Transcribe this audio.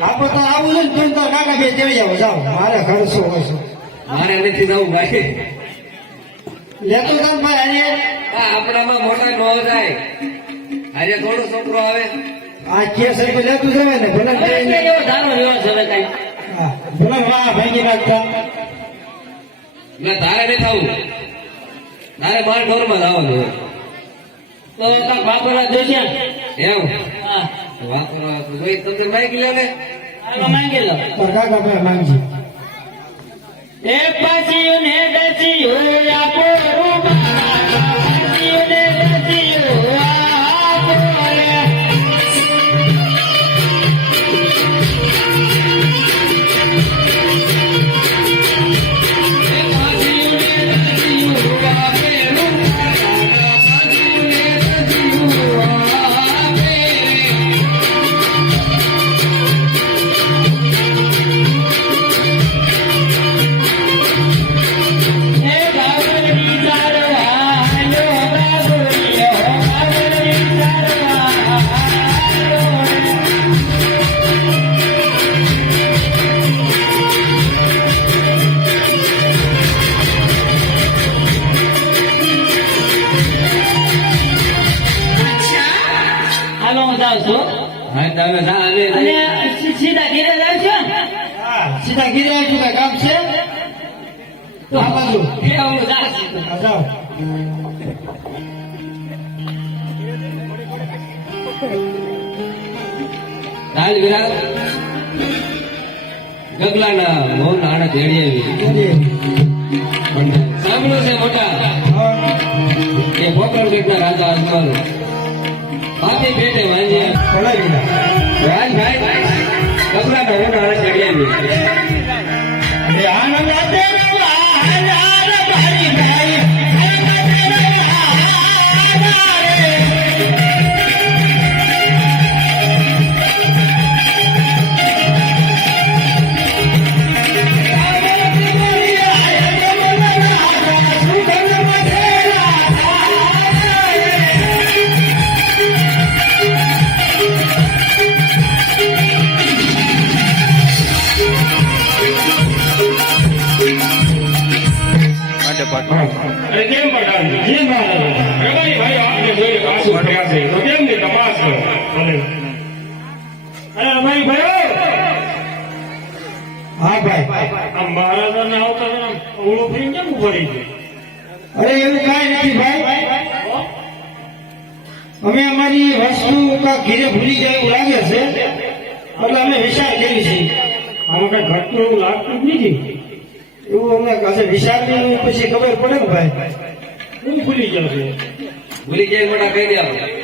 આપણે તો આવું છે ને તું તો કાકા બે ચડી આવો જાઓ મારે ખર્ચો હોય છે મારે નથી જવું ભાઈ લેતો તાર ભાઈ આજે આપણામાં મોટા નો જાય આજે થોડો છોકરો આવે આ કેસ એટલે લેતું જવાય ને ભલે ધારો રિવાજ હવે કઈ ભલે વાહ ભાંગી નાખતા મેં તારે નહીં થવું તારે બાર ઢોરમાં લાવવાનું હોય તો કાંક વાપરવા જોઈશે એમ હા વાપરવા ભાઈ તમે માગી લો ને માંગી લો પર કાકા ભાઈ માંગજી એ પાછીયું ને દસિયું આપો પાછીયું ને દસિયું આપો રે સીધા ઘેરે આવશો સીધા ગીરે આવ્યું કઈ કામ છે તો આ બાજુ હું જાઉં જાઓ હાલ વિરાટ ગગલાના મોહન આણા તેડી આવી સાંભળ્યું છે મોટા એ ભોકરગઢના રાજા અજમલ બાપી પેટે વાંજે રાજભાઈ ગગલાના મોહન આણા તેડી આવી આનંદ હા ભાઈ મહારાજા આવતા ઓળો ફરી કેમ ઉભરી અરે એવું કાંઈ નથી ભાઈ અમે અમારી વસ્તુ કા ઘીરે ભૂલી જાય એવું લાગે છે એટલે અમે વિચાર કરી છે આમાં કઈ ઘટતું એવું લાગતું જ નથી એવું અમને પાસે વિચારની પછી ખબર પડે ને ભાઈ હું ભૂલી જશે ભૂલી જાય મોટા કહી દે